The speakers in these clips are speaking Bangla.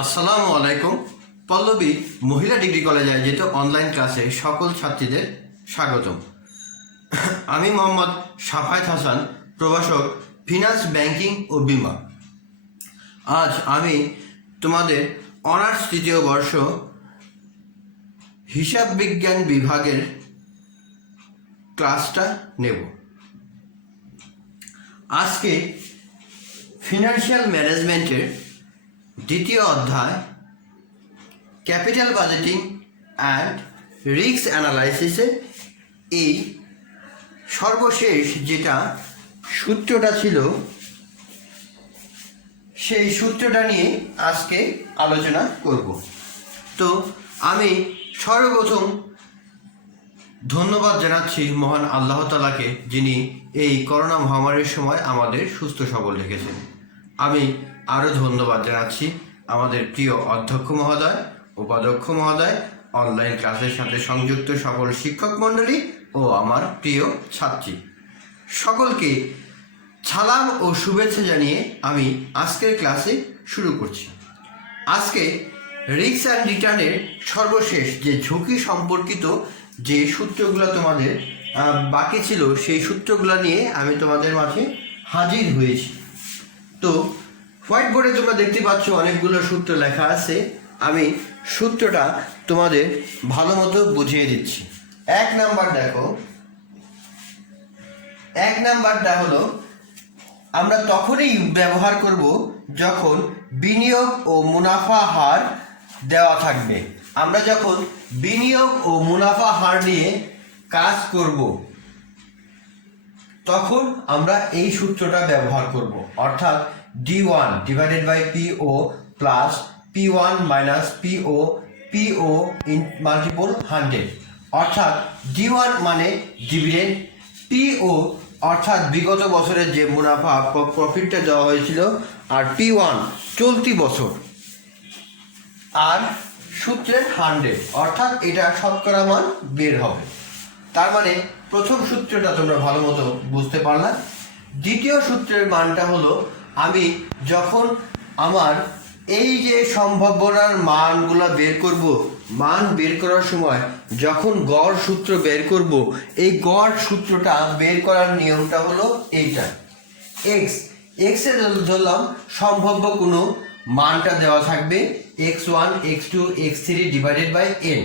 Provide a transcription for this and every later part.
আসসালামু আলাইকুম। পল্লবী মহিলা ডিগ্রি কলেজে আয়োজিত অনলাইন ক্লাসে সকল ছাত্রীদের স্বাগতম। আমি মোহাম্মদ সাফায়েত হাসান, প্রভাষক, ফিনান্স, ব্যাংকিং ও বিমা। আজ আমি তোমাদের অনার্স তৃতীয় বর্ষ হিসাব বিজ্ঞান বিভাগের ক্লাসটা নেব। আজকে ফিনান্সিয়াল ম্যানেজমেন্টের দ্বিতীয় অধ্যায় ক্যাপিটাল বাজেটিং অ্যান্ড রিস্ক অ্যানালাইসিসে এই সর্বশেষ যেটা সূত্রটা ছিল সেই সূত্রটা নিয়ে আজকে আলোচনা করব। তো আমি সর্বপ্রথম ধন্যবাদ জানাচ্ছি মহান আল্লাহ তাআলাকে, যিনি এই করোনা মহামারীর সময় আমাদের সুস্থ সবল রেখেছেন। আমি আরও ধন্যবাদ জানাচ্ছি আমাদের প্রিয় অধ্যক্ষ মহোদয়, উপাধ্যক্ষ মহোদয়, অনলাইন ক্লাসের সাথে সংযুক্ত সকল শিক্ষক মণ্ডলী ও আমার প্রিয় ছাত্রী সকলকে সালাম ও শুভেচ্ছা জানিয়ে আমি আজকের ক্লাসে শুরু করছি। আজকে রিস্ক অ্যান্ড রিটার্নের সর্বশেষ যে ঝুঁকি সম্পর্কিত যে সূত্রগুলো তোমাদের বাকি ছিল, সেই সূত্রগুলো নিয়ে আমি তোমাদের মাঝে হাজির হয়েছি। তো হোয়াইট বোর্ডে তোমরা দেখতে পাচ্ছ অনেকগুলো সূত্র লেখা আছে। আমি সূত্রটা তোমাদের ভালো মতো বুঝিয়ে দিচ্ছি। এক নাম্বারটা হলো আমরা তখনই ব্যবহার করব যখন বিনিয়োগ ও মুনাফা হার দেওয়া থাকবে। আমরা যখন বিনিয়োগ ও মুনাফা হার নিয়ে কাজ করব তখন আমরা এই সূত্রটা ব্যবহার করব, অর্থাৎ D1 divided by PO plus P1 minus PO in multiple 100, অর্থাৎ D1 মানে ডিভিডেন্ড, PO অর্থাৎ বিগত বছরের যে মুনাফা প্রফিটটা দেওয়া হয়েছিল, আর P1 চলতি বছর, আর সূত্রের 100 অর্থাৎ এটা শতকরা মান বের হবে। তার মানে প্রথম সূত্রটা তোমরা ভালো মতো বুঝতে পারলাম। দ্বিতীয় সূত্রের মানটা হলো আমি যখন আমার এই যে সম্ভাবনার মানগুলো বের করব, মান বের করার সময় যখন গড় সূত্র বের করব, এই গড় সূত্রটা বের করার নিয়মটা হলো এইটা। এক্স এর ধরলাম সম্ভাব্য কোনো মানটা দেওয়া থাকবে x1 x2 x3 divided by n,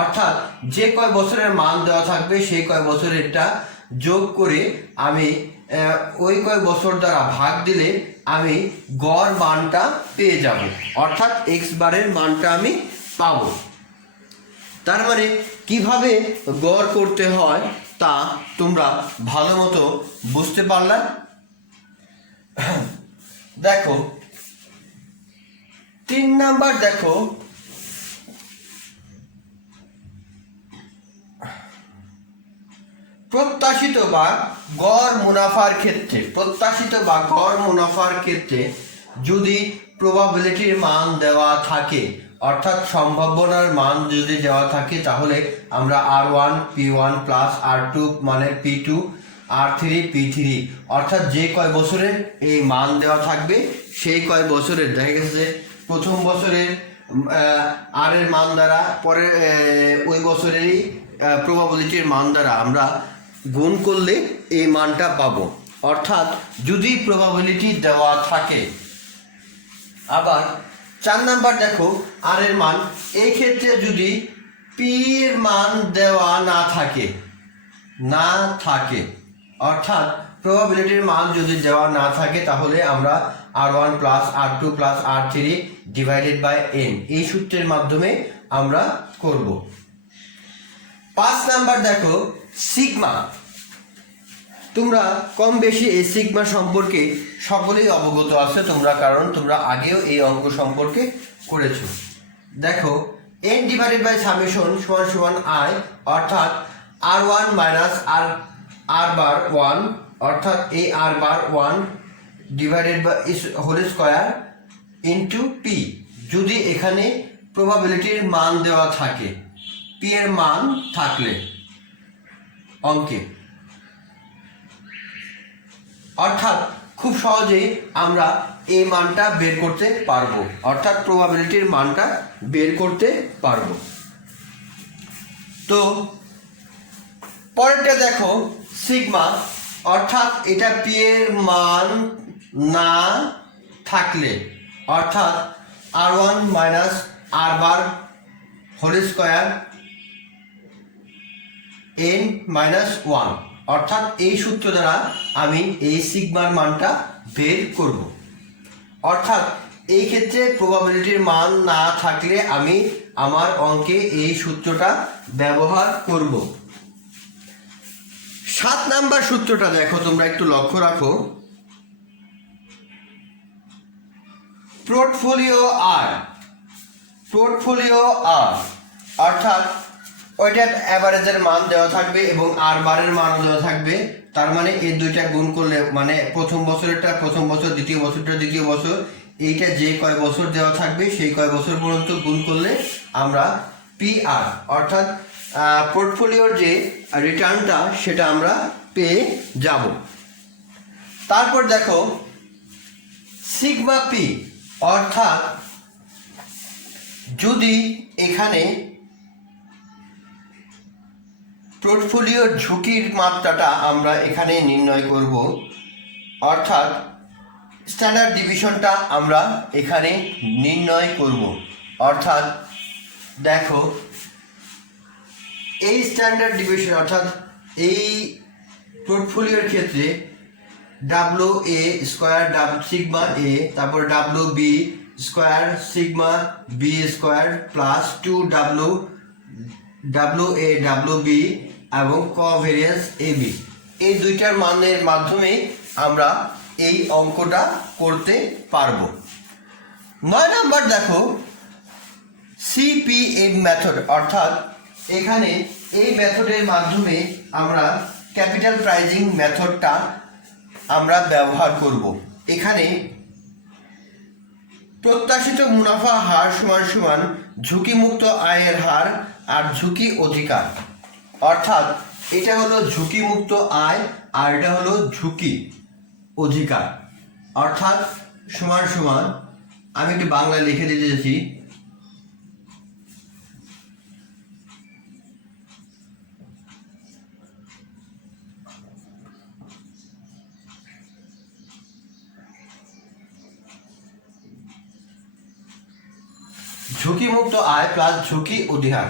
অর্থাৎ যে কয় বছরের মান দেওয়া থাকবে সেই কয় বছরেরটা যোগ করে আমি ওই কয় বছর দ্বারা ভাগ দিলে আমি গড় মানটা পেয়ে যাব, অর্থাৎ এক্স বারের মানটা আমি পাবো। তার মানে কিভাবে গড় করতে হয় তা তোমরা ভালো মতো বুঝতে পারলাম। দেখো 3 নাম্বার, দেখো প্রত্যাশিত বা গড় মুনাফার ক্ষেত্রে যদি প্রবাবিলিটির মান দেওয়া থাকে, অর্থাৎ সম্ভাবনার মান যদি দেওয়া থাকে, তাহলে আমরা R1 P1 প্লাস R2 মানে P2 R3 P3, অর্থাৎ যে কয় বছরের এই মান দেওয়া থাকবে সেই কয় বছরের, দেখা গেছে প্রথম বছরের আর এর মান দ্বারা পরে ওই বছরেরই প্রবাবিলিটির মান দ্বারা আমরা গুণ করলে এই মানটা পাবো, অর্থাৎ যদি প্রবাবিলিটি দেওয়া থাকে। আবার 4 নাম্বার, দেখো আর এর মান, এই ক্ষেত্রে যদি পি এর মান দেওয়া না থাকে অর্থাৎ প্রবাবিলিটির মান যদি দেওয়া না থাকে, তাহলে আমরা R1 plus R2 plus R3 divided by n এই সূত্রের মাধ্যমে আমরা করব। 5 নাম্বার, দেখো সিগমা। তোমরা কম বেশি এই সিগমা সম্পর্কে সকলেই অবগত আছে তোমরা, কারণ তোমরা আগেও এই অঙ্ক সম্পর্কে করেছো। দেখো n ডিভাইডেড বাই সামেশন সমান সমান I, অর্থাৎ R1 মাইনাস R বার 1, অর্থাৎ এই R bar 1 divided by whole square into P, যদি এখানে প্রবাবিলিটির মান দেওয়া থাকে, P এর মান থাকলে অঙ্কে, অর্থাৎ খুব সহজেই আমরা এই মানটা বের করতে পারবো, অর্থাৎ প্রবাবিলিটির মানটা বের করতে পারবো। তো পরেরটা দেখো সিগমা, অর্থাৎ এটা পি এর মান না থাকলে, অর্থাৎ R1 minus R bar whole square n minus 1, অর্থাৎ এই সূত্র দ্বারা আমি এই সিগমার মানটা বের করব। অর্থাৎ এই ক্ষেত্রে প্রবাবিলিটির মান না থাকলে আমি আমার অঙ্কে এই সূত্রটা ব্যবহার করব। 7 নাম্বার সূত্রটা দেখো, তোমরা একটু লক্ষ্য রাখো। পোর্টফোলিও আর, অর্থাৎ ওইটার অ্যাভারেজের মান দেওয়া থাকবে এবং আর বারের মানও দেওয়া থাকবে। তার মানে এই দুইটা গুণ করলে, মানে প্রথম বছরেরটা প্রথম বছর, দ্বিতীয় বছরটা দ্বিতীয় বছর, এইটা যে কয় বছর দেওয়া থাকবে সেই কয় বছর পর্যন্ত গুণ করলে আমরা PR অর্থাৎ পোর্টফোলিওর যে রিটার্নটা সেটা আমরা পেয়ে যাব। তারপর দেখো সিগমা পি, অর্থাৎ যদি এখানে পোর্টফোলিওর ঝুঁকির মাত্রাটা আমরা এখানে নির্ণয় করব, অর্থাৎ স্ট্যান্ডার্ড ডিভিশনটা আমরা এখানে নির্ণয় করব। অর্থাৎ দেখো এই স্ট্যান্ডার্ড ডিভিশন, অর্থাৎ এই পোর্টফোলিওর ক্ষেত্রে WA স্কোয়ার সিগমা এ, তারপর WB square sigma B square plus 2W WA WB এবং কোভেরিয়েন্স AB, এই দুইটার মানের মাধ্যমে আমরা এই অঙ্কটা করতে পারবো। 9 নাম্বার দেখো CPM মেথড, অর্থাৎ এখানে এই মেথডের মাধ্যমে আমরা ক্যাপিটাল প্রাইজিং মেথডটা আমরা ব্যবহার করব। এখানে প্রত্যাশিত মুনাফা হার সমান সমান ঝুঁকিমুক্ত আয়ের হার আর ঝুঁকি অধিকার, অর্থাৎ এটা হলো ঝুঁকিমুক্ত আয় আর এটা হলো ঝুঁকি অধিকার, অর্থাৎ সমান সমান, আমি একটু বাংলায় লিখে দিতে চাইছি, ঝুঁকিমুক্ত আয় প্লাস ঝুঁকি অধিকার।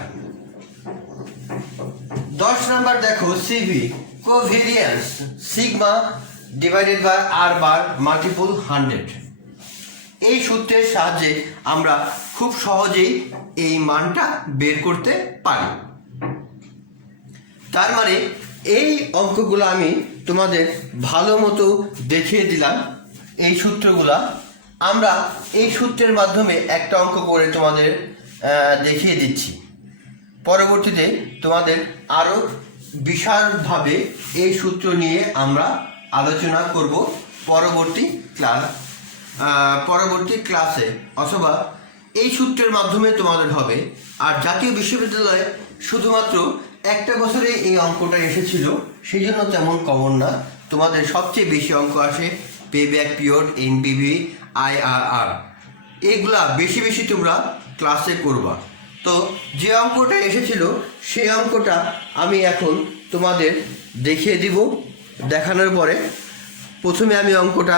10 নাম্বার দেখো CV covariance sigma divided by R bar multiple 100। এই সূত্রের সাহায্যে আমরা খুব সহজেই এই মানটা বের করতে পারি। তার মানে এই অঙ্কগুলো আমি তোমাদের ভালো মতো দেখিয়ে দিলাম। এই সূত্রগুলা আমরা এই সূত্রের মাধ্যমে একটা অঙ্ক করে তোমাদের দেখিয়ে দিচ্ছি। পরবর্তীতে তোমাদের আরও বিশালভাবে এই সূত্র নিয়ে আমরা আলোচনা করব পরবর্তী ক্লাসে, অথবা এই সূত্রের মাধ্যমে তোমাদের হবে। আর জাতীয় বিশ্ববিদ্যালয়ে শুধুমাত্র একটা বছরে এই অঙ্কটা এসেছিল, সেই জন্য তেমন কমন না। তোমাদের সবচেয়ে বেশি অঙ্ক আসে পেব্যাক পিরিয়ড, এনপিভি, IRR, এগুলা বেশি বেশি তোমরা ক্লাসে করবা। তো যে অঙ্কটা এসেছিল সেই অঙ্কটা আমি এখন তোমাদের দেখিয়ে দিব। দেখানোর পরে প্রথমে আমি অঙ্কটা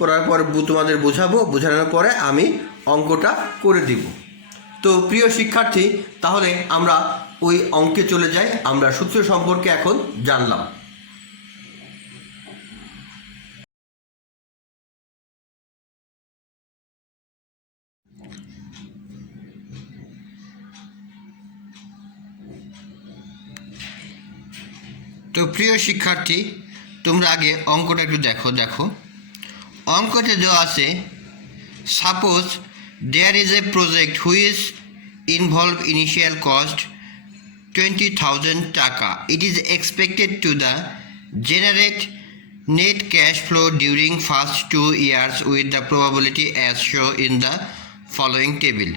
পড়ার পর তোমাদের বোঝানোর পরে আমি অঙ্কটা করে দিব। তো প্রিয় শিক্ষার্থী, তাহলে আমরা ওই অঙ্কে চলে যাই। আমরা সূত্র সম্পর্কে এখন জানলাম। তো প্রিয় শিক্ষার্থী, তোমরা আগে অঙ্কটা একটু দেখো। অঙ্কতে দেওয়া আছে, suppose there is a project which involve initial cost 20,000 টাকা। It is expected to the generate net cash flow during first 2 years with the probability as shown in the following table।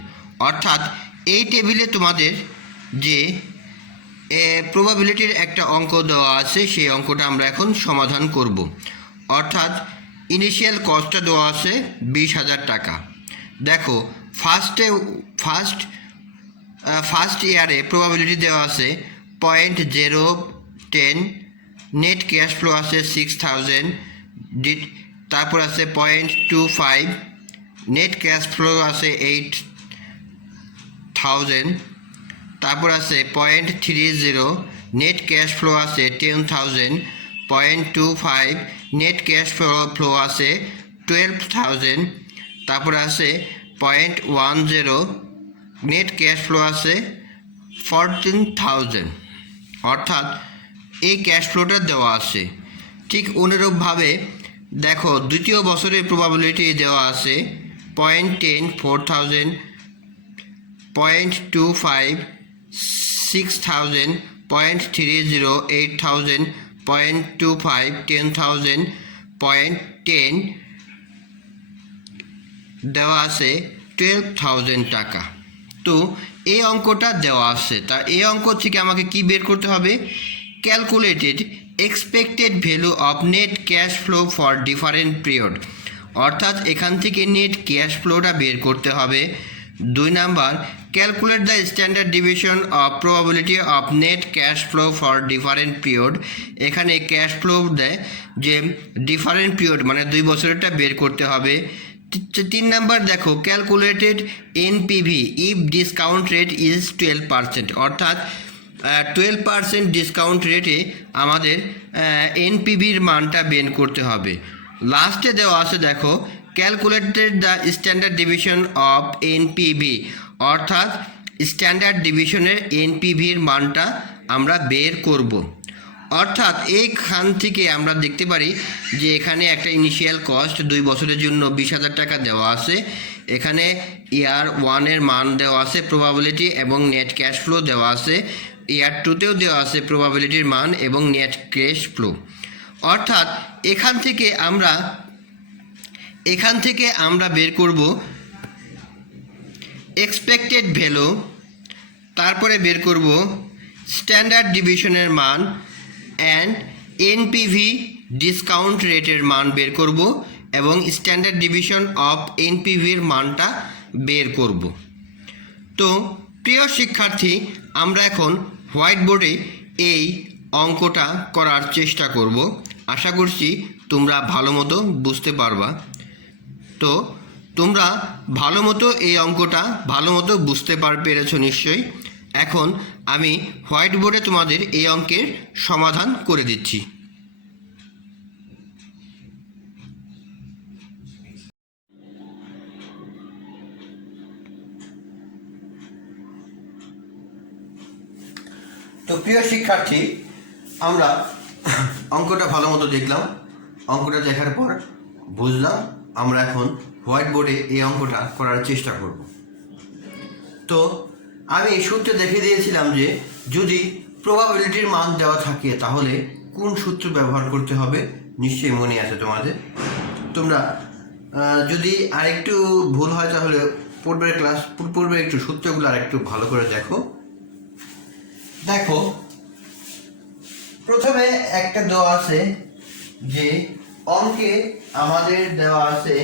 অর্থাৎ এই টেবিলে তোমাদের যে প্রবাবিলিটির একটা অঙ্ক দেওয়া আছে, সেই অঙ্কটা আমরা এখন সমাধান করব। অর্থাৎ ইনিশিয়াল কস্টটা দেওয়া আছে 20,000 টাকা। দেখো ফার্স্ট ইয়ারে প্রবাবিলিটি দেওয়া আছে 0.010, নেট ক্যাশ ফ্লো আছে 6,000, তারপর আছে 0.25, নেট ক্যাশ ফ্লো আছে 8,000, তারপর আছে 0.30, নেট ক্যাশ ফ্লো আছে 10,000, 0.25, নেট ক্যাশ ফ্লো আছে 12,000, তারপর আছে 0.10, নেট ক্যাশ ফ্লো আছে 14,000। অর্থাৎ এই ক্যাশ ফ্লোটা দেওয়া আছে। ঠিক অনুরূপভাবে দেখো দ্বিতীয় বছরের প্রবাবিলিটি দেওয়া আছে 0.10, 4,000, 0.25, 6,000, 0.30, 8,000, 0.25, 10,000, 0.10 দেওয়া আছে 12,000 টাকা। তো এই অঙ্কটা দেওয়া আছে, তা এই অঙ্ক থেকে আমাকে কি বের করতে হবে? Calculated expected value of net cash flow for different period. অর্থাৎ এখান থেকে নেট ক্যাশ ফ্লোটা বের করতে হবে। 2 number, calculate the standard division of probability of net cash flow for different period. এখানে ক্যাশ ফ্লো দেয় যে ডিফারেন্ট পিরিয়ড মানে 2 বছরেরটা বের করতে হবে। 3 নাম্বার দেখো calculated NPV if discount rate is 12%। অর্থাৎ 12% ডিসকাউন্ট রেটে আমাদের এনপিভির মানটা বের করতে হবে। লাস্টে দেওয়া আছে দেখো calculated the standard division of NPV. অর্থাৎ স্ট্যান্ডার্ড ডিভিশনের এনপিভির মানটা আমরা বের করব। অর্থাৎ এইখান থেকে আমরা দেখতে পারি যে এখানে একটা ইনিশিয়াল কস্ট 2 বছরের জন্য 20,000 টাকা দেওয়া আছে। এখানে ইয়ার 1-এর মান দেওয়া আছে প্রবাবিলিটি এবং নেট ক্যাশ ফ্লো দেওয়া আছে। ইয়ার 2-তেও দেওয়া আছে প্রবাবিলিটির মান এবং নেট ক্যাশ ফ্লো। অর্থাৎ এখান থেকে আমরা বের করব এক্সপেক্টেড ভ্যালু, তারপরে বের করব স্ট্যান্ডার্ড ডিভিশনের মান অ্যান্ড এনপিভি ডিসকাউন্ট রেটের মান বের করব এবং স্ট্যান্ডার্ড ডিভিশন অফ এনপিভির মানটা বের করব। তো প্রিয় শিক্ষার্থী, আমরা এখন হোয়াইট বোর্ডে এই অঙ্কটা করার চেষ্টা করব। আশা করছি তোমরা ভালো মতো বুঝতে পারবা। তো তোমরা ভালো মতো এই অঙ্কটা ভালো মতো বুঝতে পেরেছো নিশ্চয়ই। এখন আমি হোয়াইট বোর্ডে তোমাদের এই অঙ্কের সমাধান করে দিচ্ছি। তো প্রিয় শিক্ষার্থী, আমরা অঙ্কটা ভালো মতো দেখলাম। অঙ্কটা দেখার পর বুঝলাম। আমরা এখন হোয়াইট বোর্ডে এই অঙ্কটা করার চেষ্টা করব। তো আমি সূত্রে দেখে দিয়েছিলাম যে যদি প্রবাবিলিটির মান দেওয়া থাকে তাহলে কোন সূত্র ব্যবহার করতে হবে, নিশ্চয়ই মনে আছে তোমাদের। তোমরা যদি আরেকটু ভুল হয় তাহলে পূর্বের একটু সূত্রগুলো আরেকটু ভালো করে দেখো। প্রথমে একটা দেওয়া আছে যে অঙ্কে আমাদের দেওয়া আছে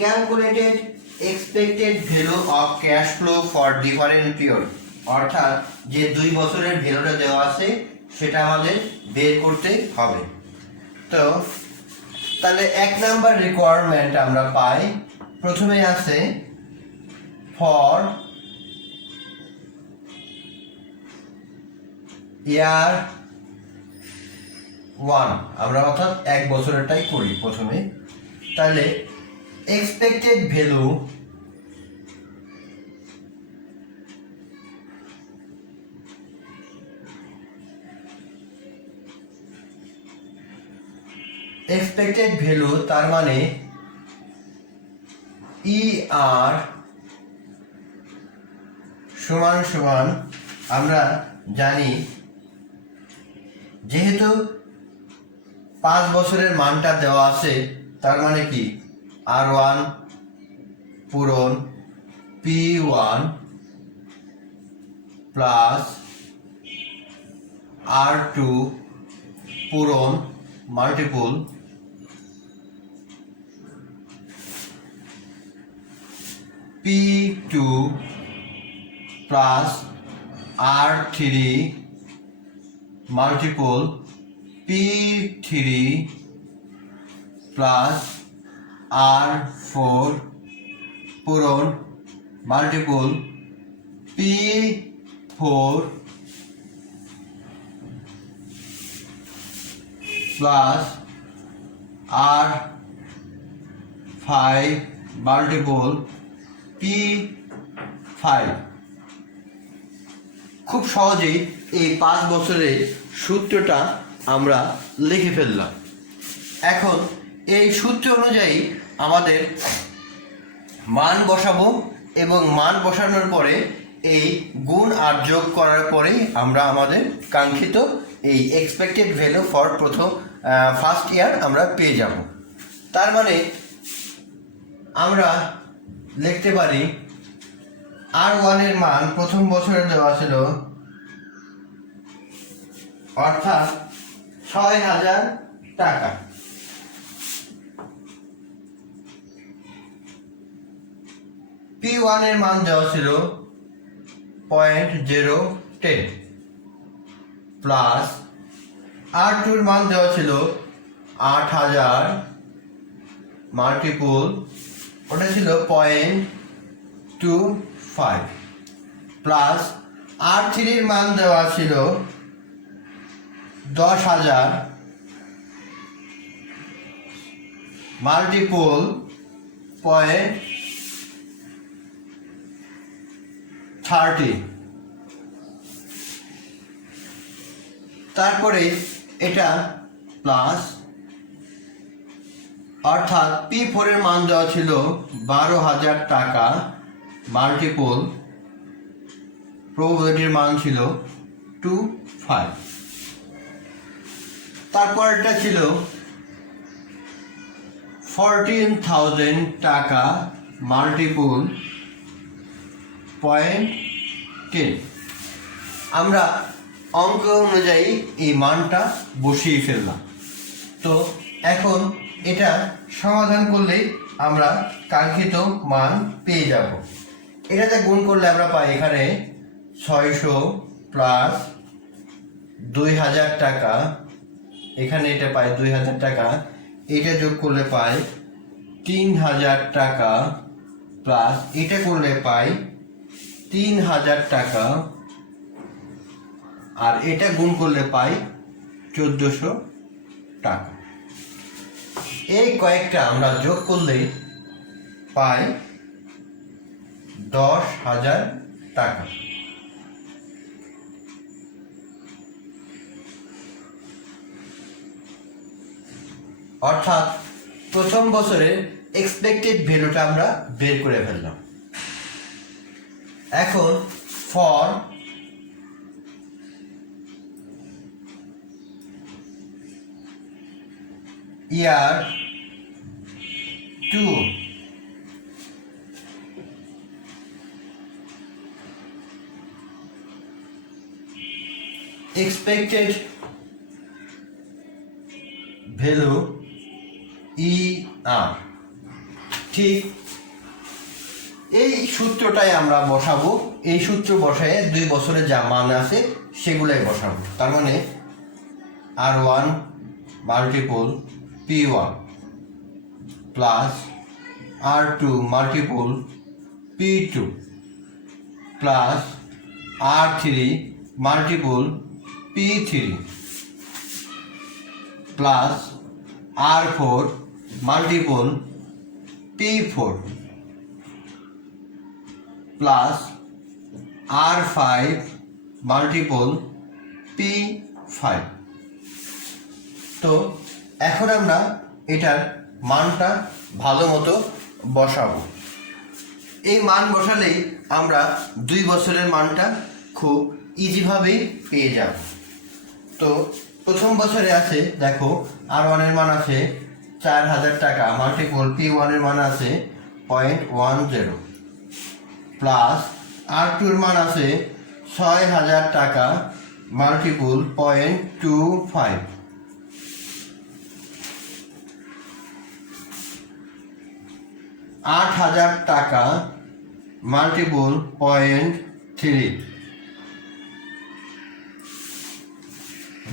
calculated expected value of cash flow for different period. অর্থাৎ যে 2 বছরের ভ্যালুটা দেওয়া আছে সেটা আমাদের বের করতে হবে। তো তাহলে 1 নাম্বার রিকোয়ারমেন্ট আমরা পাই, প্রথমে আছে ফর ইয়ার 1, আমরা অর্থাৎ 1 বছরেরটাই করি প্রথমে। তাহলে এক্সপেক্টেড ভ্যালু তার মানে ER সমান আমরা জানি যেহেতু 5 বছরের মানটা দেওয়া আছে, তার মানে কি R1 পূরণ P1 প্লাস R2 পূরণ multiple P2 plus R3 multiple P3 plus R4 পূরণ multiple P4 plus R5 multiple P5। খুব সহজেই এই 5 বছরের সূত্রটা আমরা লিখে ফেললাম। এখন এই সূত্র অনুযায়ী আমাদের মান বসাবো এবং মান বসানোর পরে এই গুণ আর যোগ করার পরেই আমরা আমাদের কাঙ্ক্ষিত এই expected value for first year আমরা পেয়ে যাব। তার মানে আমরা লিখতে পারি R1 এর মান প্রথম বছরে দেওয়া ছিল অর্থাৎ ৬,০০০ টাকা। P1 এর মান দেওয়া ছিল 0.010 প্লাস R2 এর মান দেওয়া ছিল ৮,০০০ মাল্টিপল ওটা ছিল 0.25 প্লাস R3 এর মান দেওয়া ছিল ১০,০০০ মাল্টিপল 0.30। তারপরে এটা প্লাস অর্থাৎ P4 এর মান দেওয়া ছিল ১২,০০০ টাকা মাল্টিপল প্রবাবিলিটির মান ছিল 2.5। তারপর এটা ছিল 14,০০০ টাকা মাল্টিপল 0.10। আমরা অঙ্ক অনুযায়ী এই মানটা বসিয়ে ফেললাম। তো এখন এটা সমাধান করলেই আমরা কাঙ্ক্ষিত মান পেয়ে যাব। এটাতে গুণ করলে আমরা পাই এখানে ৬০০ প্লাস ২,০০০ টাকা, এখানে এটা পাই ২,০০০ টাকা, এটা যোগ করলে পাই ৩,০০০ টাকা প্লাস এটা করলে পাই ৩,০০০ টাকা আর এটা গুণ করলে পাই ১৪০০ টাকা। এই কয়েকটা আমরা যোগ করলে পাই ১০,০০০ টাকা। অর্থাৎ প্রথম বছরের এক্সপেক্টেড ভ্যালুটা আমরা বের করে ফেললাম। এখন for year 2 expected value ER, ঠিক এই সূত্রটাই আমরা বসাবো। এই সূত্র বসায় 2 বছরে যা মান আছে সেগুলাই বসাবো। তার মানে R1 multiple P1 plus R2 multiple P2 plus R3 multiple P3 plus R4 multiple P4 plus R5 multiple P5। তো এখন আমরা এটার মানটা ভালো মতো বসাবো। এই মান বসালেই আমরা 2 বছরের মানটা খুব ইজিভাবেই পেয়ে যাব। তো প্রথম বছরে আছে দেখো R1 এর মান আছে 4,০০০ টাকা মাল্টিপল P1 এর মান আছে 0.10 প্লাস R2 এর মান আছে 6,০০০ টাকা মাল্টিপল 0.25 8,০০০ টাকা মাল্টিপল 0.3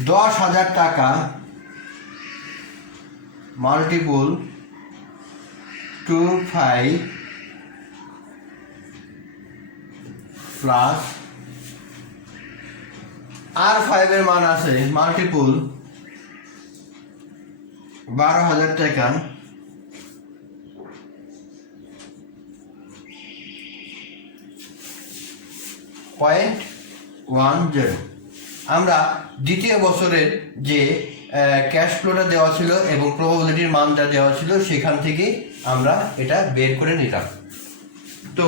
10,000 টাকা মাল্টিপল 25 প্লাস আর 5 এর মান আছে মাল্টিপল 12,000 টাকা .10 আমরা দ্বিতীয় বছরের যে ক্যাশ ফ্লোটা দেওয়া ছিল এবং প্রবাবিলিটির মানটা দেওয়া ছিল সেখান থেকে আমরা এটা বের করে নিলাম। তো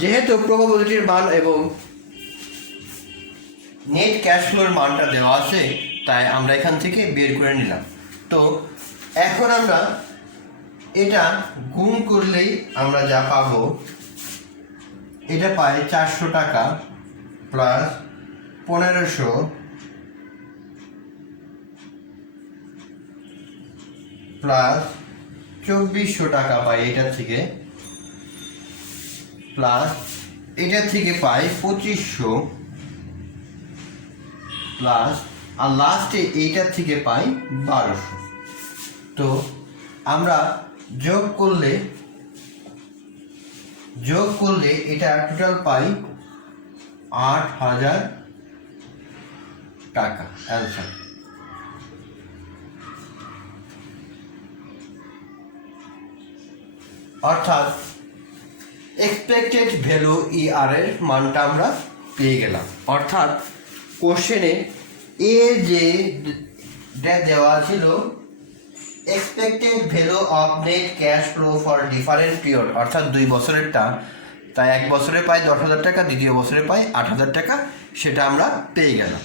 যেহেতু প্রবাবিলিটির মান এবং নেট ক্যাশ ফ্লোর মানটা দেওয়া আছে তাই আমরা এখান থেকে বের করে নিলাম। তো এখন আমরা এটা গুণ করলেই আমরা যা পাবো, এটা পাই 400 টাকা প্লাস 1500 প্লাস 2400 টাকা পাই এটা থেকে, প্লাস এটা থেকে পাই 2500 প্লাস আর লাস্টে এইটার থেকে পাই 1200। তো আমরা যোগ করলে এটা টোটাল পাই 8,000 টাকা অ্যান্সার। অর্থাৎ এক্সপেক্টেড ভ্যালু ER এর মানটা আমরা পেয়ে গেলাম। অর্থাৎ কোশ্চেনে যে দেওয়া ছিল expected value of net cash flow for different period, অর্থাৎ 2 বছরেরটা, তাই 1 বছরে পাই 10,000 টাকা, দ্বিতীয় বছরে পাই 8,000 টাকা, সেটা আমরা পেয়ে গেলাম।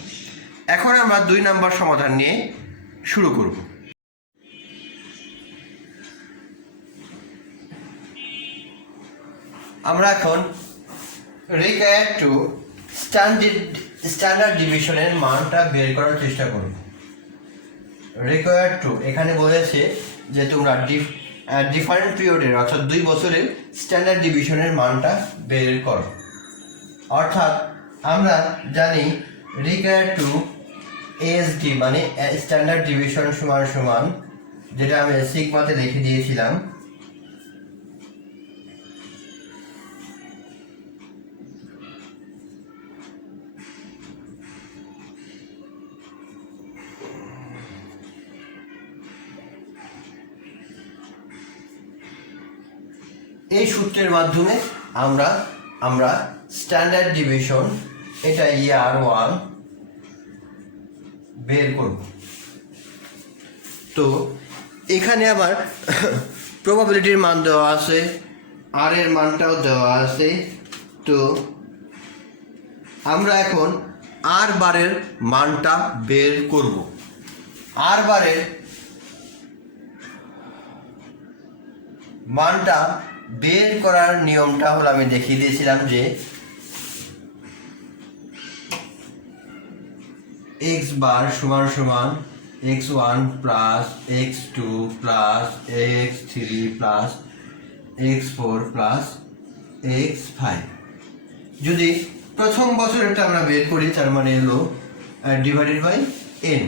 এখন আমরা 2 নম্বর সমাধান নিয়ে শুরু করব। আমরা এখন রিকোয়ার্ড টু স্ট্যান্ডার্ড ডিভিশনের মানটা বের করার চেষ্টা করব। রিকোয়ার্ড টু এখানে বলেছে যে তোমরা ডিফারেন্ট পিরিয়ডের অর্থাৎ 2 বছরের স্ট্যান্ডার্ড ডিভিশনের মানটা বের করো। অর্থাৎ আমরা জানি রিকোয়ার্ড টু ASD মানে স্ট্যান্ডার্ড ডিভিশন সমান সমান, যেটা আমি সিগমাতে লিখে দিয়েছিলাম, এই সূত্রের মাধ্যমে আমরা স্ট্যান্ডার্ড ডিভিশন এটা ইয়ার 1 বের করব। তো এখানে আবার প্রবাবিলিটির মান দেওয়া আছে, আর এর মানটাও দেওয়া আছে। তো আমরা এখন আর বারের মানটা বের করব। আর বারের মানটা বের করার নিয়মটা হলো, আমি দেখিয়ে দিয়েছিলাম যে x বার সমান সমান x1 plus x2 plus x3 plus x4 plus x5। যদি প্রথম বছরেরটা আমরা বের করি তার মানে হলো ডিভাইডেড বাই n,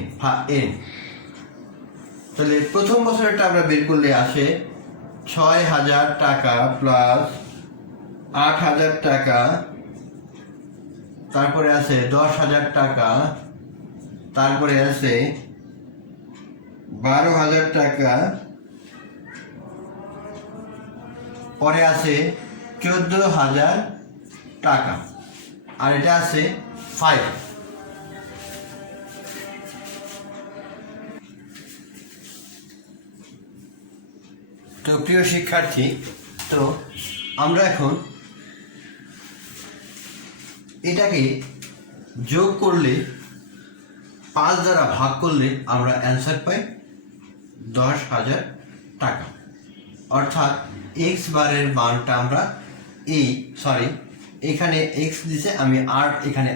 তাহলে প্রথম বছরেরটা আমরা বের করলে আসে 6,000 টাকা প্লাস 8,000 টাকা, তারপরে আছে 10,000 টাকা, তারপরে আছে 12,000 টাকা, পরে আছে 14,000 টাকা, আর এটা আছে 5। তো প্রিয় শিক্ষার্থী, তো আমরা এখন এটাকে যোগ করলে 5 দ্বারা ভাগ করলে আমরা অ্যান্সার পাই 10,000 টাকা। অর্থাৎ এক্স বারের মানটা আমরা এখানে এক্স দিছে, আমি এখানে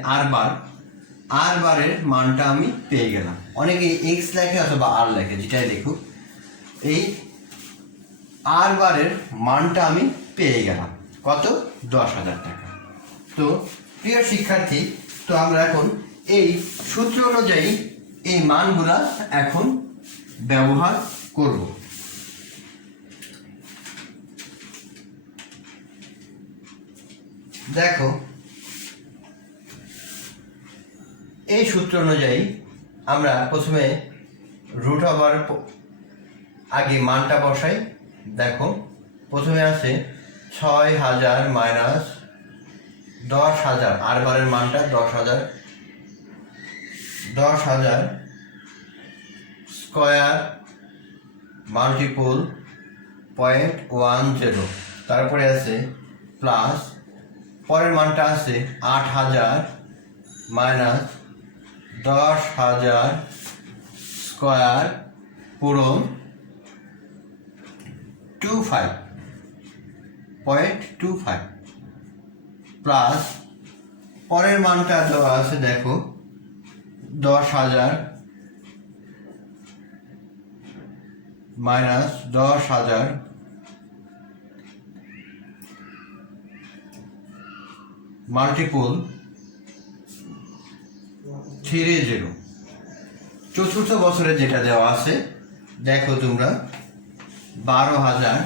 আর বারের মানটা আমি পেয়ে গেলাম। অনেকে এক্স লেখে অথবা আর লেখে, যেটাই লিখুক, এই আর বারের মানটা আমি পেয়ে গেলাম কত? 10,000 টাকা। তো প্রিয় শিক্ষার্থী, তো আমরা এখন এই সূত্র অনুযায়ী এই মানগুলা এখন ব্যবহার করব। দেখো, এই সূত্র অনুযায়ী আমরা প্রথমে রুট ওভার আগে মানটা বসাই। দেখো, প্রথমে আছে 6,000 মাইনাস 10,000, আর বারের মানটা 10,000, 10,000 স্কোয়ার মাল্টিপল 0.10, তারপরে আছে প্লাস পরের মানটা আছে 8,000 মাইনাস 10,000 স্কোয়ার পূরণ 0.25 প্লাস পরের মানটা দেওয়া আছে, দেখো 10,000 মাইনাস 10,000 মাল্টিপল 30। চতুর্থ বছরে যেটা দেওয়া আছে, দেখো তোমরা 12,000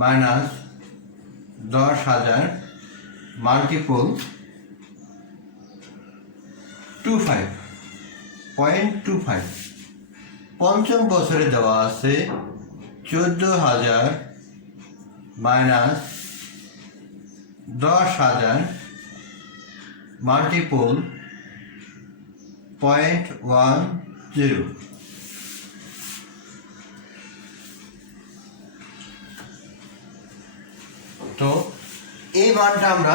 মাইনাস 10,000 মাল্টিপল 0.25। পঞ্চম বছরে দেওয়া আছে 14,000 মাইনাস 10,000 মাল্টিপল 0.10। তো এই মানটা আমরা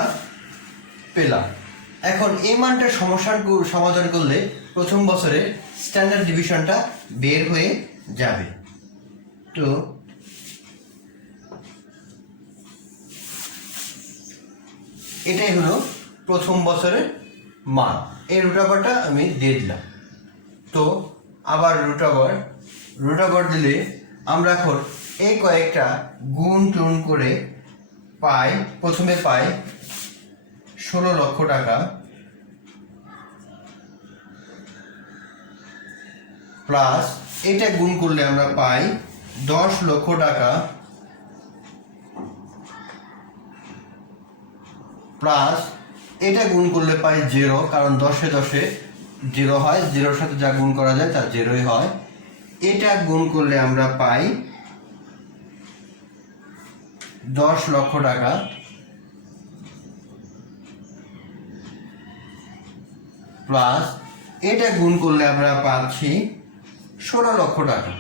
পেলাম। এখন এই মানটা সমাধান করলে প্রথম বছরে স্ট্যান্ডার্ড ডিভিশনটা বের হয়ে যাবে। তো এটাই হলো প্রথম বছরের মান। এই রুট ওভারটা আমি দিয়ে দিলাম। তো আবার রুট ওভার দিলে আমরা এখন এই কয়েকটা গুণ টুন করে পাই। প্রথমে পাই 16 লক্ষ টাকা প্লাস এটা গুণ করলে আমরা পাই 10 লক্ষ টাকা প্লাস এটা গুণ করলে পাই 0, কারণ 10-এ 0 হয়, 0-এর সাথে যা গুণ করা যায় তা 0-ই হয়। এটা গুণ করলে আমরা পাই 10 লক্ষ টাকা প্লাস এটা গুণ করলে আমরা পাচ্ছি 16 লক্ষ টাকা।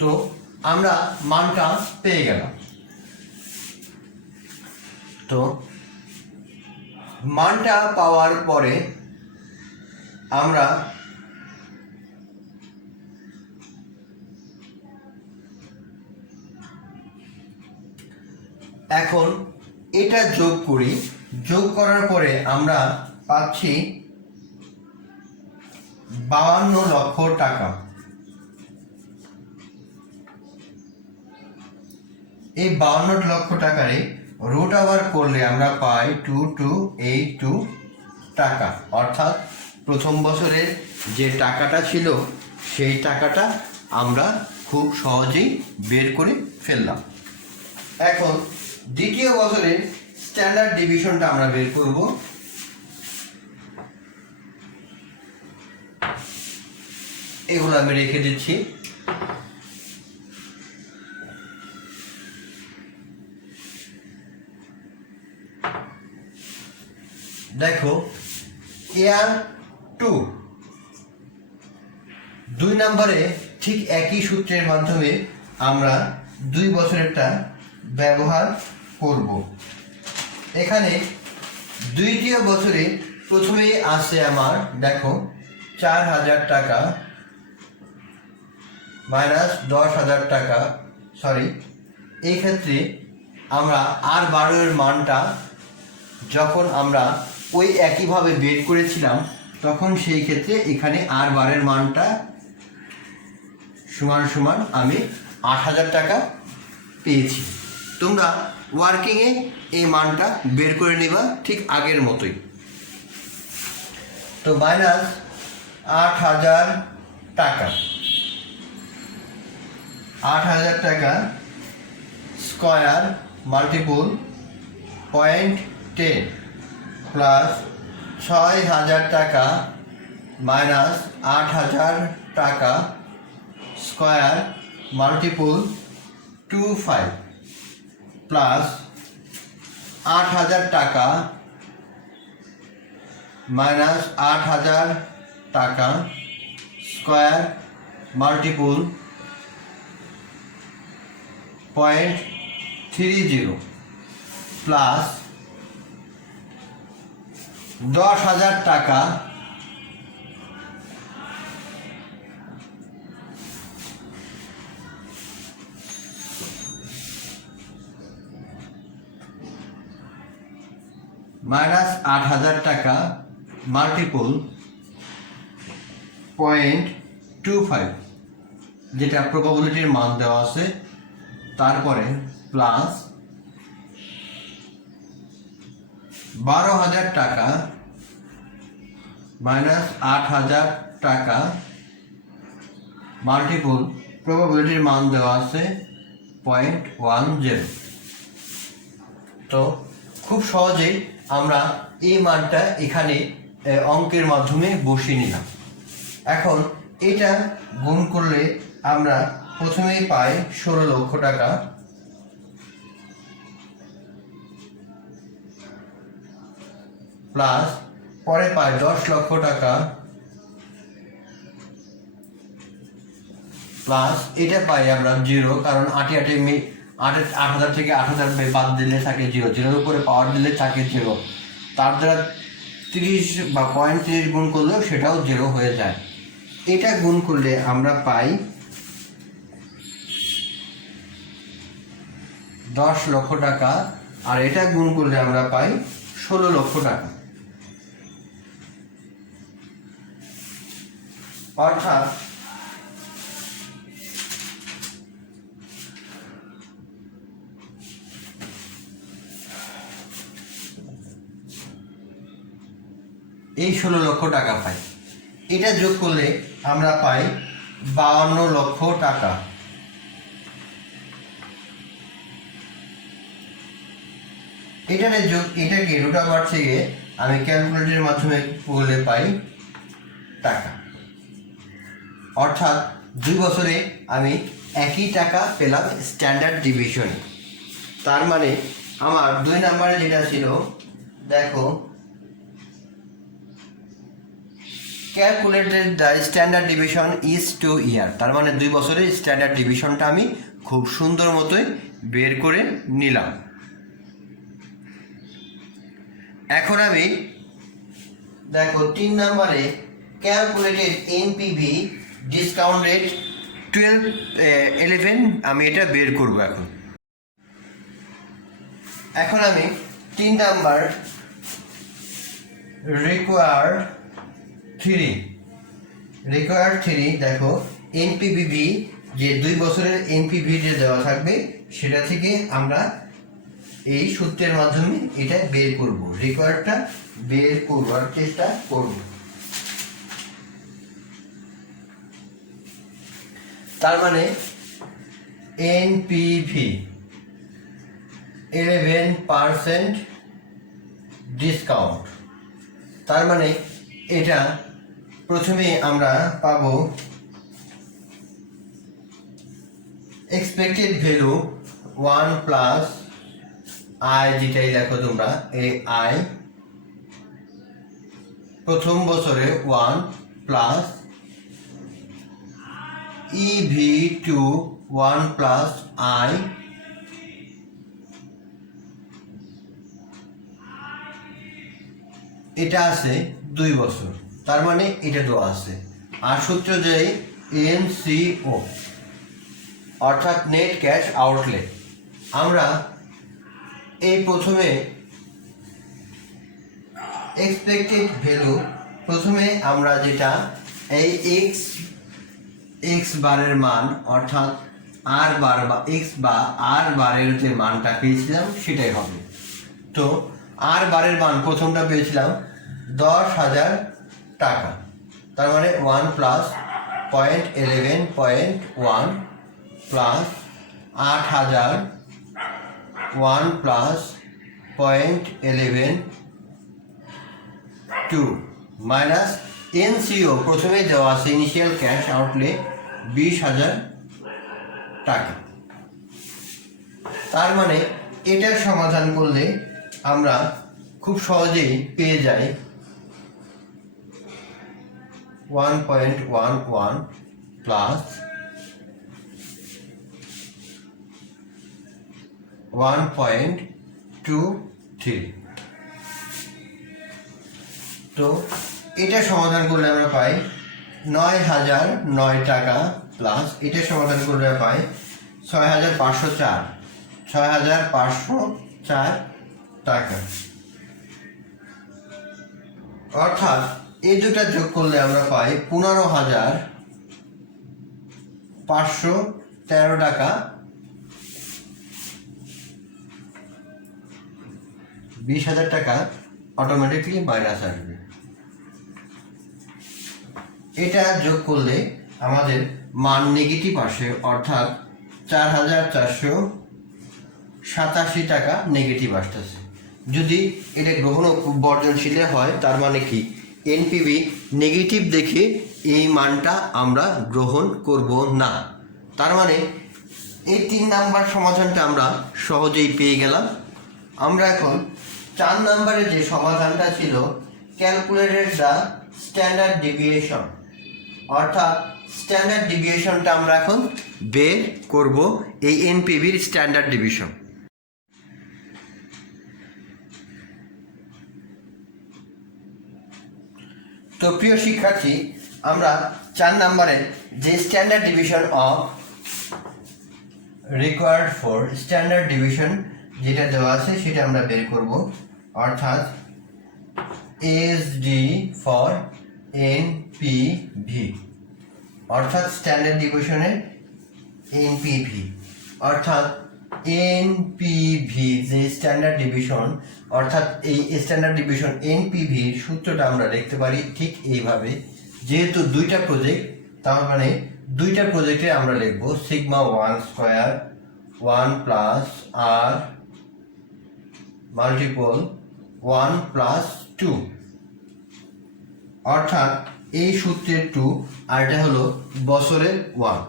তো আমরা মানটা পেয়ে গেলাম। তো মানটা পাওয়ার পরে আমরা এখন এটা যোগ করি। যোগ করার পরে আমরা পাচ্ছি 52 লক্ষ টাকা। এই 52 লক্ষ টাকারে রুট ওভার করলে আমরা পাই 2282 টাকা। অর্থাৎ প্রথম বছরের যে টাকাটা ছিল সেই টাকাটা আমরা খুব সহজেই বের করে ফেললাম। এখন দ্বিতীয় বছরের স্ট্যান্ডার্ড ডিভিশনটা আমরা বের করব। এগুলো আমি রেখে দিচ্ছি। দেখো, ইয়ার 2 2 নম্বরে ঠিক একই সূত্রের মাধ্যমে আমরা 2 বছরেরটা ব্যবহার করব। এখানে দ্বিতীয় বছরে প্রথমেই আছে আমার, দেখো 4,000 টাকা মাইনাস 10,000 টাকা, সরি, এই ক্ষেত্রে আমরা R12 এর মানটা যখন আমরা ওই একইভাবে বের করেছিলাম তখন সেই ক্ষেত্রে এখানে আর বারের মানটা সমান সমান আমি 8,000 টাকা পেয়েছি। তোমরা ওয়ার্কিংয়ে এই মানটা বের করে নিবা ঠিক আগের মতোই। তো মাইনাস 8,000 টাকা, 8,000 টাকা স্কোয়ার মাল্টিপুল 0.10 প্লাস 6,000 টাকা মাইনাস 8,000 টাকা স্কোয়ার মাল্টিপুল 25 প্লাস 8,000 টাকা মাইনাস 8,000 টাকা স্কোয়ার মাল্টিপুল 0.30 প্লাস 10,000 টাকা মাইনাস 8,000 টাকা মাল্টিপুল 0.25 যেটা প্রবাবিলিটির মান দেওয়া আছে, তারপরে প্লাস 12,000 টাকা মাইনাস 8,000 টাকা মাল্টিপুল প্রবাবিলিটির মান দেওয়া আছে 0.10। তো খুব সহজেই আমরা এই মানটা এখানে অঙ্কের মাধ্যমে বসিয়ে নিলাম। এখন এটা গুণ করলে আমরা প্রথমেই পাই 16 লক্ষ টাকা প্লাস পরে পাই 10 লক্ষ টাকা প্লাস এটা পাই আমরা 0, কারণ 8,000 থেকে 8,000 বাদ দিলে থাকে 0, 0-এর উপরে পাওয়ার দিলে থাকে 0, তার দ্বারা 30 বা 0.30 গুণ করলেও সেটাও 0 হয়ে যায়। এটা গুণ করলে আমরা পাই 10 লক্ষ টাকা, আর এটা গুণ করলে আমরা পাই 16 লক্ষ টাকা। অর্থাৎ এই 16 লক্ষ টাকা পাই। এটা যোগ করলে আমরা পাই 52 লক্ষ টাকা। এটাকে রুট ওভার থেকে আমি ক্যালকুলেটরের মাধ্যমে করলে পাই টাকা। অর্থাৎ 2 বছরে আমি একই টাকা পেলাম স্ট্যান্ডার্ড ডিভিশনে। তার মানে আমার 2 নম্বরে যেটা ছিল, দেখো, calculated the standard division is 2 ইয়ার, তার মানে 2 বছরের স্ট্যান্ডার্ড ডিভিশনটা আমি খুব সুন্দর মতোই বের করে নিলাম। এখন আমি দেখো 3 নম্বরে ক্যালকুলেটেড এনপিভি ডিসকাউন্ট রেট 11 আমি এটা বের করব। এখন আমি 3 নাম্বার রিকোয়ার্ড 3 দেখো এনপিভি যে 2 বছরের এনপিভি যে দেওয়া থাকবে সেটা থেকে আমরা এই সূত্রের মাধ্যমে এটা বের করব, রিকোয়ার্ডটা বের করবার চেষ্টা করব। তার মানে এনপিভি 11% ডিসকাউন্ট, তার মানে এটা প্রথমে আমরা পাবো এক্সপেক্টেড ভ্যালু 1 প্লাস আই, যেটাই দেখো তোমরা এই আই প্রথম বছরে 1 প্লাস EV2 1 প্লাস আই এটা আছে 2 বছর, তার মানে এটা দেওয়া আছে। আর সূত্র যে NCO অর্থাৎ নেট ক্যাশ আউটলেট, আমরা এই প্রথমে এক্সপেক্টেড ভ্যালু প্রথমে আমরা যেটা এই এক্স বারের মান অর্থাৎ আর বার বা এক্স বা আর বারের যে মানটা পেয়েছিলাম সেটাই হবে। তো আর বারের মান প্রথমটা পেয়েছিলাম 10,000 টাকা, তার মানে 1 plus 0.11.1 plus 8,000 1 plus 0.11.2 minus NCO প্রথমে দেওয়া আছে ইনিশিয়াল ক্যাশ আউটলে 20,000 টাকা। তার মানে এটার সমাধান করলে আমরা খুব সহজেই পেয়ে যাই 1.11 প্লাস 1.23। তো এটা সমাধান করলে আমরা পাই 9,009 টাকা প্লাস এটা সমাধান করলে আমরা পাই 6,504 টাকা। অর্থাৎ এই দুটা যোগ করলে আমরা পাই 15,513 টাকা, 20,000 টাকা অটোমেটিকলি মাইনাস আসবে। এটা যোগ করলে আমাদের মান নেগেটিভ আসে, অর্থাৎ 4,487 টাকা নেগেটিভ আসতেছে। যদি এটা গ্রহণ বর্জনশীল হয় তার মানে কি এনপিভি নেগেটিভ দেখে এই মানটা আমরা গ্রহণ করব না। তার মানে এই 3 নাম্বার সমাধানটা আমরা সহজেই পেয়ে গেলাম। আমরা এখন 4 নাম্বারে যে সমাধানটা ছিল ক্যালকুলেটেড দ্য স্ট্যান্ডার্ড ডেভিয়েশন, অর্থাৎ স্ট্যান্ডার্ড ডেভিয়েশনটা আমরা এখন বের করব, এই এনপিভির স্ট্যান্ডার্ড ডেভিয়েশন। তো প্রিয় শিক্ষার্থী, আমরা 4 নম্বরে যে standard division of required for standard division যেটা দেওয়া আছে সেটা আমরা বের করব, অর্থাৎ এসডি ফর এনপিভি, অর্থাৎ স্ট্যান্ডার্ড ডিভিশনের এনপিভি, অর্থাৎ এনপিভি যে স্ট্যান্ডার্ড ডিভিশন, অর্থাৎ এই স্ট্যান্ডার্ড ডিভিশন এনপিভির সূত্রটা আমরা লিখতে পারি ঠিক এইভাবে। যেহেতু দুইটা প্রজেক্ট, তার মানে দুইটা প্রজেক্টে আমরা লিখব সিগমা 1 স্কোয়ার 1 প্লাস আর মাল্টিপল 1 প্লাস 2, অর্থাৎ এই সূত্রের 2 আর এটা হলো বছরের 1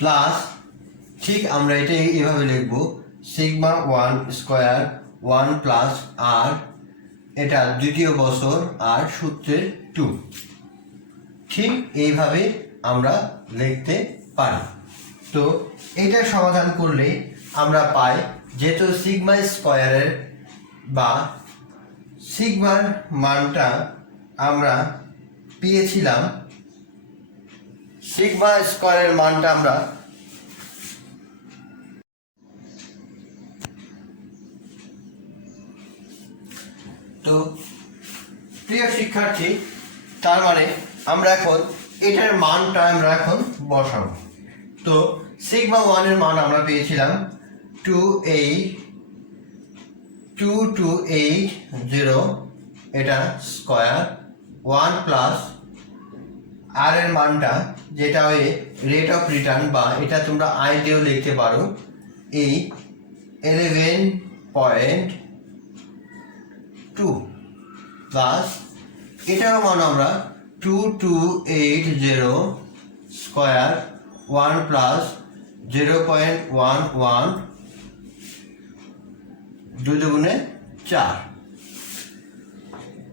প্লাস, ঠিক আমরা এটা এইভাবে লিখব সিগমা 1 স্কোয়ার 1 প্লাস আর, এটা দ্বিতীয় বছর আর সূত্রের 2, ঠিক এইভাবে আমরা লিখতে পারি। তো এটা সমাধান করলে আমরা পাই, যেহেতু সিগমা স্কোয়ারের বা সিগমার মানটা আমরা পেয়েছিলাম, সিগমা স্কোয়ারের মানটা আমরা তো প্রিয় শিক্ষার্থী, তার মানে আমরা এখন এটার মানটা আমরা এখন বসাবো। তো সিগমা 1 এর মান আমরা পেয়েছিলাম 2280, এটা স্কোয়ার 1 প্লাস আর এর মানটা যেটা ওই রেট অফ রিটার্ন বা এটা তোমরা আই দিয়েও লিখতে পারো, এই 11.2 প্লাস এটারও মান আমরা 2280 স্কোয়ার 1 প্লাস 0.11 2 দুগুণে 4,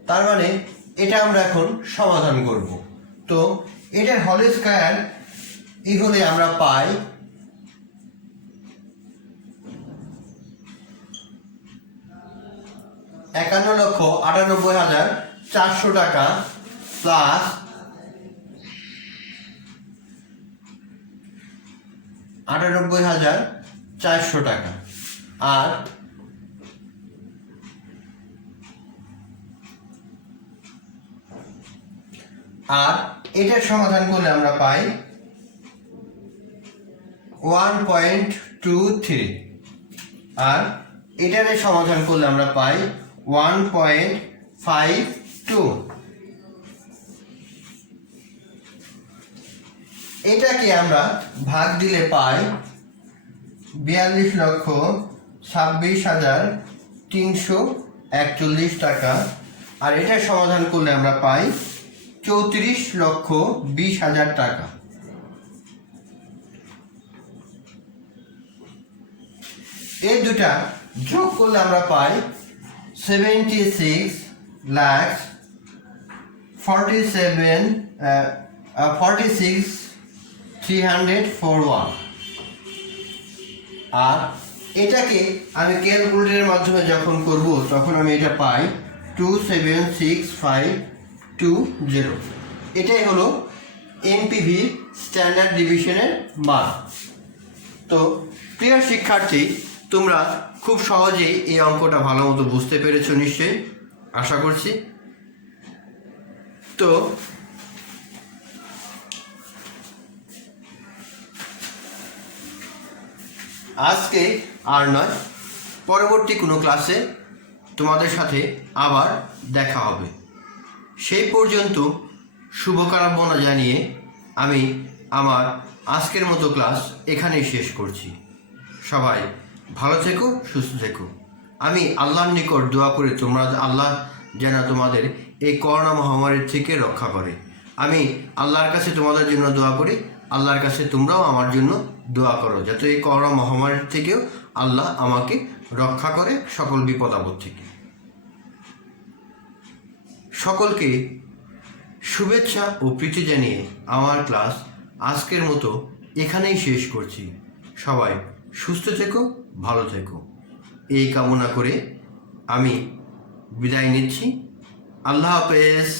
তার মানে এটা আমরা এখন সমাধান করব। তো এটার হোল স্কয়ার এই হলে আমরা পাই 51,98,400 টাকা প্লাস 98,400 টাকা, আর আর এটার সমাধান করলে আমরা পাই 1.23 আর এটার সমাধান করলে আমরা পাই 1.52। এটাকে আমরা ভাগ দিলে পাই 42,26,341 টাকা। আর এটার সমাধান করলে আমরা পাই 34,20,000 টাকা। এই দুটা যোগ করলে আমরা পাই 76,46,341। আর এটাকে আমি ক্যালকুলেটরের মাধ্যমে যখন করব তখন আমি এটা পাই 276,520। এটাই হলো এমপিভি স্ট্যান্ডার্ড ডিভিশনের মান। তো প্রিয় শিক্ষার্থী, তোমরা খুব সহজেই এই অঙ্কটা ভালো মতো বুঝতে পেরেছো নিশ্চয়ই, আশা করছি। তো আজকে আর নয়, পরবর্তী কোনো ক্লাসে তোমাদের সাথে আবার দেখা হবে। সেই পর্যন্ত শুভকামনা জানিয়ে আমি আমার আজকের মতো ক্লাস এখানেই শেষ করছি। সবাই ভালো থেকো, সুস্থ থেকো। আমি আল্লাহর নিকট দোয়া করি তোমরা আল্লাহ যেন তোমাদের এই করোনা মহামারীর থেকে রক্ষা করে। আমি আল্লাহর কাছে তোমাদের জন্য দোয়া করি, আল্লাহর কাছে তোমরাও আমার জন্য দোয়া করো যাতে এই করোনা মহামারীর থেকেও আল্লাহ আমাকে রক্ষা করে সকল বিপদ আপদ থেকে। সকলকে শুভেচ্ছা ও প্রীতি জানিয়ে আমার ক্লাস আজকের মতো এখানেই শেষ করছি। সবাই সুস্থ থেকো, ভালো থেকো, এই কামনা করে আমি বিদায় নিচ্ছি। আল্লাহ হাফেজ।